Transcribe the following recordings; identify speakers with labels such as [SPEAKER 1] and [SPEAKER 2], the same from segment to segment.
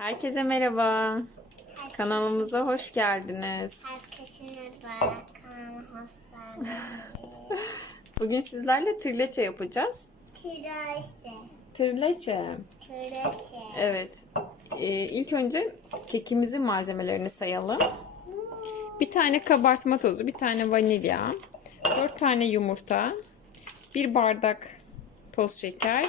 [SPEAKER 1] Herkese merhaba. Kanalımıza hoş geldiniz.
[SPEAKER 2] Herkesin merhaba. Kanalıma hoş geldiniz.
[SPEAKER 1] Bugün sizlerle trileçe yapacağız.
[SPEAKER 2] Tirası.
[SPEAKER 1] Trileçe.
[SPEAKER 2] Tirası.
[SPEAKER 1] Evet. Ee, ilk önce kekimizin malzemelerini sayalım. Bir tane kabartma tozu, bir tane vanilya, 4 tane yumurta, bir bardak toz şeker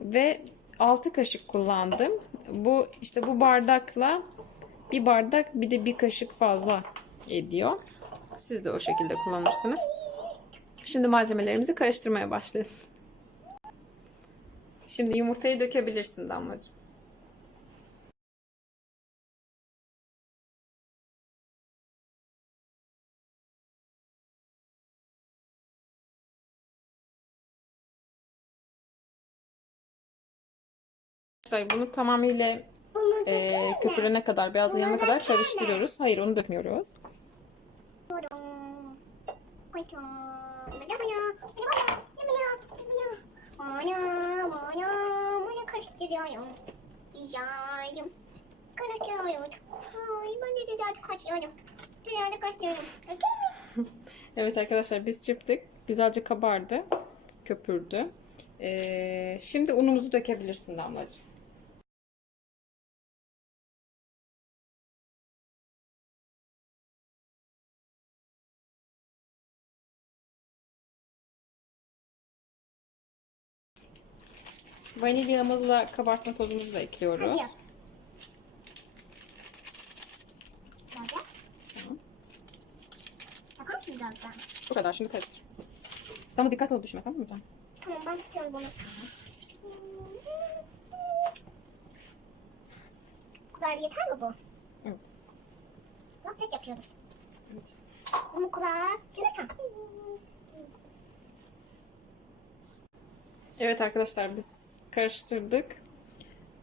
[SPEAKER 1] ve 6 kaşık kullandım. Bu işte bu bardakla bir bardak bir de bir kaşık fazla ediyor. Siz de o şekilde kullanırsınız. Şimdi malzemelerimizi karıştırmaya başlayalım. Şimdi yumurtayı dökebilirsin Damlacığım. Arkadaşlar bunu tamamıyla
[SPEAKER 2] Bunu
[SPEAKER 1] e, köpürene kadar, beyazlayana kadar karıştırıyoruz. Hayır onu dökmüyoruz.
[SPEAKER 2] Karıştırıyorum. Yiyeceğim. Karıştırıyorum. Ay ben de kaçıyorum. Kaçıyorum. Okey mi?
[SPEAKER 1] Evet arkadaşlar biz çırptık. Güzelce kabardı. Köpürdü. E, şimdi unumuzu dökebilirsin Damlacığım. Vanilyamızla kabartma tozumuzu da ekliyoruz.
[SPEAKER 2] Hadi?
[SPEAKER 1] Tamam. Bu kadar şimdi karıştır. Ama dikkat ol düşme tamam mı canım?
[SPEAKER 2] Tamam ben tutuyorum bunu. Bu kadar yeter mi bu?
[SPEAKER 1] Evet.
[SPEAKER 2] Bak tek yapıyoruz.
[SPEAKER 1] evet.
[SPEAKER 2] Bu kadar. Şimdi sen.
[SPEAKER 1] Evet arkadaşlar biz karıştırdık.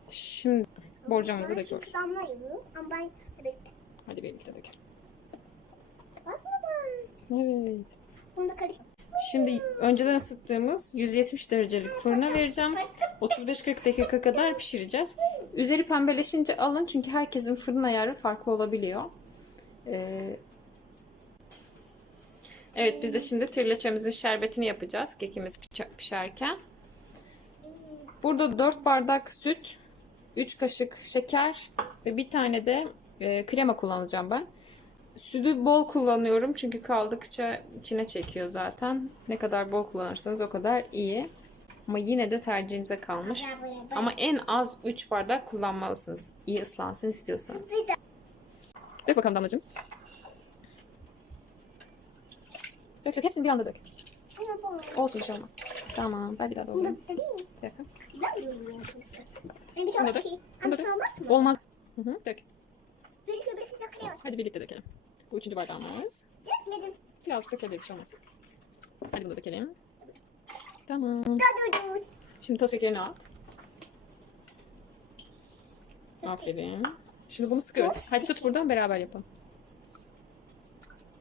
[SPEAKER 1] Şimdi borcamımızı
[SPEAKER 2] Ben
[SPEAKER 1] döküyoruz.
[SPEAKER 2] çünkü damlayım. Ama ben birlikte.
[SPEAKER 1] Hadi birlikte dökelim.
[SPEAKER 2] Bak baba.
[SPEAKER 1] Evet.
[SPEAKER 2] Bunu da karıştır.
[SPEAKER 1] Şimdi önceden ısıttığımız 170 derecelik fırına vereceğim. 35-40 dakika kadar pişireceğiz. Üzeri pembeleşince alın çünkü herkesin fırın ayarı farklı olabiliyor. Ee, evet biz de şimdi trileçemizin şerbetini yapacağız kekimiz piş- pişerken. Burada 4 bardak süt, 3 kaşık şeker ve bir tane de e, krema kullanacağım ben. Sütü bol kullanıyorum çünkü kaldıkça içine çekiyor zaten. Ne kadar bol kullanırsanız o kadar iyi. Ama yine de tercihinize kalmış. Ama en az 3 bardak kullanmalısınız. İyi ıslansın istiyorsanız. Dök bakalım damlacığım. Dök dök hepsini bir anda dök. Olsun bir şey olmaz. Tamam ben bir daha doldurayım.
[SPEAKER 2] Mi?
[SPEAKER 1] Bir
[SPEAKER 2] şey
[SPEAKER 1] Bunu
[SPEAKER 2] olmaz
[SPEAKER 1] dök.
[SPEAKER 2] ki.
[SPEAKER 1] Bunu
[SPEAKER 2] Ama bir
[SPEAKER 1] dök.
[SPEAKER 2] şey olmaz mı?
[SPEAKER 1] Olmaz. Hı hı, dök.
[SPEAKER 2] Birlikte birlikte takılıyor.
[SPEAKER 1] Hadi birlikte dökelim. Bu üçüncü bardağımız.
[SPEAKER 2] Dökmedim.
[SPEAKER 1] Biraz dökelim bir şey olmaz. Hadi bunu da dökelim. Tamam. Şimdi toz şekerini at. Aferin. Şimdi bunu sıkıyoruz.
[SPEAKER 2] Toz
[SPEAKER 1] Hadi tut buradan beraber yapalım.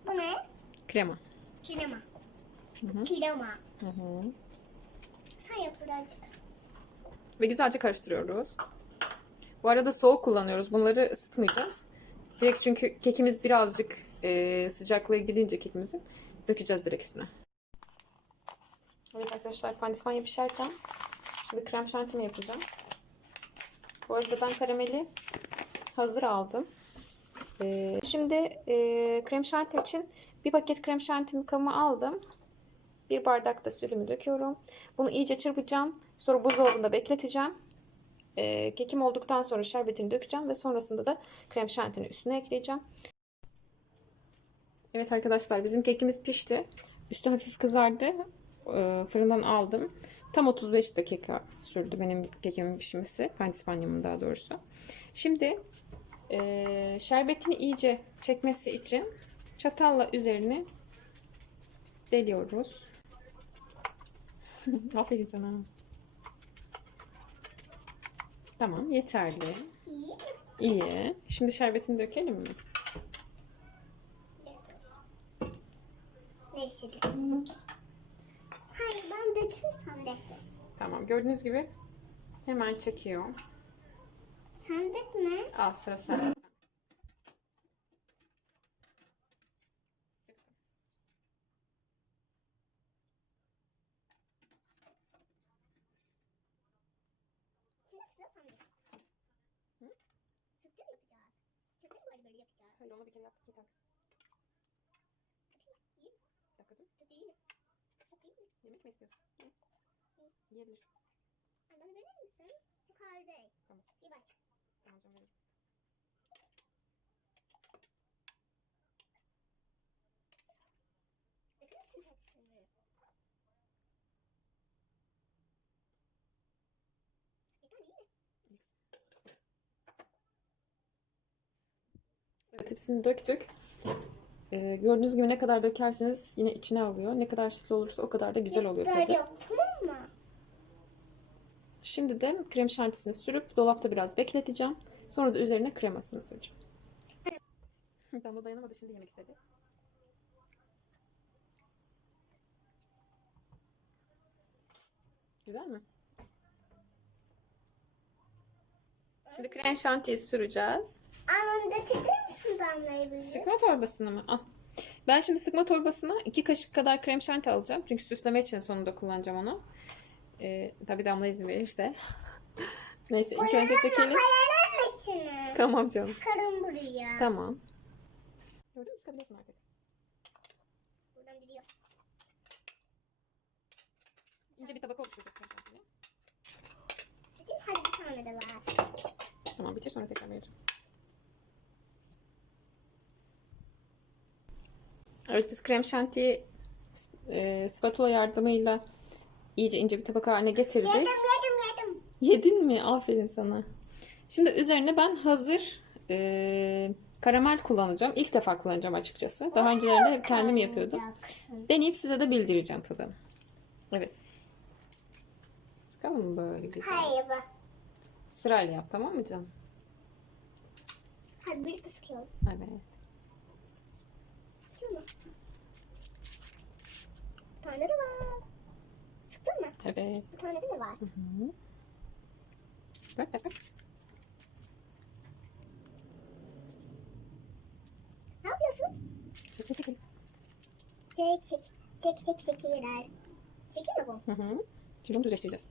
[SPEAKER 2] Bu ne?
[SPEAKER 1] Krema.
[SPEAKER 2] Kilema.
[SPEAKER 1] Hı hı.
[SPEAKER 2] Kilema.
[SPEAKER 1] Hı hı.
[SPEAKER 2] Sen yap birazcık.
[SPEAKER 1] Ve güzelce karıştırıyoruz. Bu arada soğuk kullanıyoruz. Bunları ısıtmayacağız. Direkt çünkü kekimiz birazcık e, sıcaklığı gidince kekimizin dökeceğiz direkt üstüne. Evet arkadaşlar pandispanya pişerken şimdi krem şantimi yapacağım. Bu arada ben karameli hazır aldım. E, şimdi e, krem şanti için bir paket krem şanti mikamı aldım. Bir bardak da sütümü döküyorum. Bunu iyice çırpacağım. Sonra buzdolabında bekleteceğim. Ee, kekim olduktan sonra şerbetini dökeceğim ve sonrasında da krem şantini üstüne ekleyeceğim. Evet arkadaşlar bizim kekimiz pişti. Üstü hafif kızardı. Ee, fırından aldım. Tam 35 dakika sürdü benim kekimin pişmesi. Pandispanyamın daha doğrusu. Şimdi e, şerbetini iyice çekmesi için çatalla üzerini deliyoruz. Aferin sana. Tamam yeterli.
[SPEAKER 2] İyi.
[SPEAKER 1] İyi. Şimdi şerbetini dökelim mi?
[SPEAKER 2] Neyse dur. Hayır ben dökeyim sen de.
[SPEAKER 1] Tamam gördüğünüz gibi hemen çekiyor.
[SPEAKER 2] Sen dökme.
[SPEAKER 1] Al sıra sende.
[SPEAKER 2] Şimdi sıra sende. Sıktı mı yapacağız? Sıktı mı yapacağız?
[SPEAKER 1] Hayır onu bir kere yaptık yeter kızım. Bir dakika dur.
[SPEAKER 2] Çok iyi mi? Çok iyi mi?
[SPEAKER 1] Yemek mi istiyorsun? Hı. Yiyebilirsin.
[SPEAKER 2] Ay, bana verir misin? Çıkar değil.
[SPEAKER 1] Tamam.
[SPEAKER 2] İyi bak.
[SPEAKER 1] Tamam canım veririm.
[SPEAKER 2] Dökür müsün hepsini? Yeter iyi mi?
[SPEAKER 1] İyi kızım. Evet hepsini döktük. Ee, gördüğünüz gibi ne kadar dökerseniz yine içine alıyor. Ne kadar sütlü olursa o kadar da güzel oluyor
[SPEAKER 2] yok tamam mı?
[SPEAKER 1] Şimdi de krem şantisini sürüp dolapta biraz bekleteceğim. Sonra da üzerine kremasını süreceğim. Damla dayanamadı şimdi yemek istedi. Güzel mi? Şimdi krem şantiyi süreceğiz.
[SPEAKER 2] Anam da çıkar mısın damlayı böyle?
[SPEAKER 1] Sıkma torbasını mı? Al. Ben şimdi sıkma torbasına iki kaşık kadar krem şanti alacağım. Çünkü süsleme için sonunda kullanacağım onu. Ee, tabii Damla izin verirse. Neyse ilk önce dökelim. Tamam canım.
[SPEAKER 2] Sıkarım buraya.
[SPEAKER 1] Tamam. Gördün mü? Sıkabiliyorsun artık.
[SPEAKER 2] Buradan gidiyor.
[SPEAKER 1] İnce bir tabaka oluşturacağız krem şantiyle.
[SPEAKER 2] Dedim hadi bir tane de var.
[SPEAKER 1] Tamam bitir sonra tekrar vereceğim. Evet biz krem şantiyi e, spatula yardımıyla iyice ince bir tabaka haline getirdik.
[SPEAKER 2] Yedim yedim yedim.
[SPEAKER 1] Yedin mi? Aferin sana. Şimdi üzerine ben hazır e, karamel kullanacağım. İlk defa kullanacağım açıkçası. Daha öncelerinde hep kendim yapıyordum. Deneyip size de bildireceğim tadını. Evet. Sıkalım mı böyle güzel?
[SPEAKER 2] Hayır.
[SPEAKER 1] Sırayla yap tamam mı canım?
[SPEAKER 2] Hadi birlikte sıkıyorum.
[SPEAKER 1] Evet.
[SPEAKER 2] Şimdi. Bir tane de var. Sıktın mı?
[SPEAKER 1] Evet.
[SPEAKER 2] Bir tane de mi var?
[SPEAKER 1] Hı hı. Bak bak bak.
[SPEAKER 2] Ne yapıyorsun?
[SPEAKER 1] Çekil çekil.
[SPEAKER 2] Çek çek. Çek çek çekiler. Çekil mi bu?
[SPEAKER 1] Hı hı. Şimdi bunu düzleştireceğiz.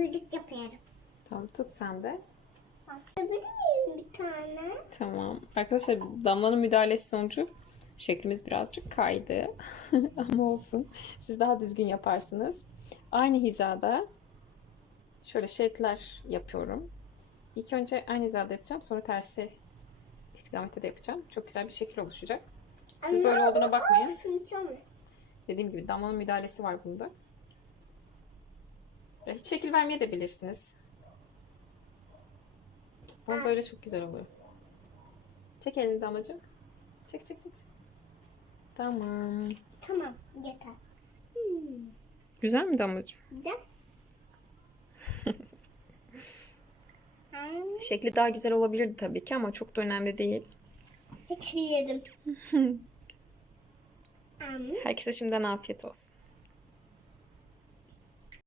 [SPEAKER 2] Birlikte yapayım.
[SPEAKER 1] Tamam tut sen de.
[SPEAKER 2] Yapabilir miyim bir tane?
[SPEAKER 1] Tamam. Arkadaşlar Damla'nın müdahalesi sonucu şeklimiz birazcık kaydı. Ama olsun. Siz daha düzgün yaparsınız. Aynı hizada şöyle şeritler yapıyorum. İlk önce aynı hizada yapacağım. Sonra tersi istikamette de yapacağım. Çok güzel bir şekil oluşacak. Siz böyle olduğuna bakmayın.
[SPEAKER 2] Olsun.
[SPEAKER 1] Dediğim gibi Damla'nın müdahalesi var bunda. Hiç şekil vermeye de bilirsiniz. Ama böyle çok güzel oluyor. Çek elini Damlacığım. Çek çek çek. Tamam.
[SPEAKER 2] Tamam yeter. Hmm,
[SPEAKER 1] Güzel mi Damlacığım?
[SPEAKER 2] güzel.
[SPEAKER 1] Şekli daha güzel olabilirdi tabii ki ama çok da önemli değil.
[SPEAKER 2] şekil yedim.
[SPEAKER 1] Herkese şimdiden afiyet olsun.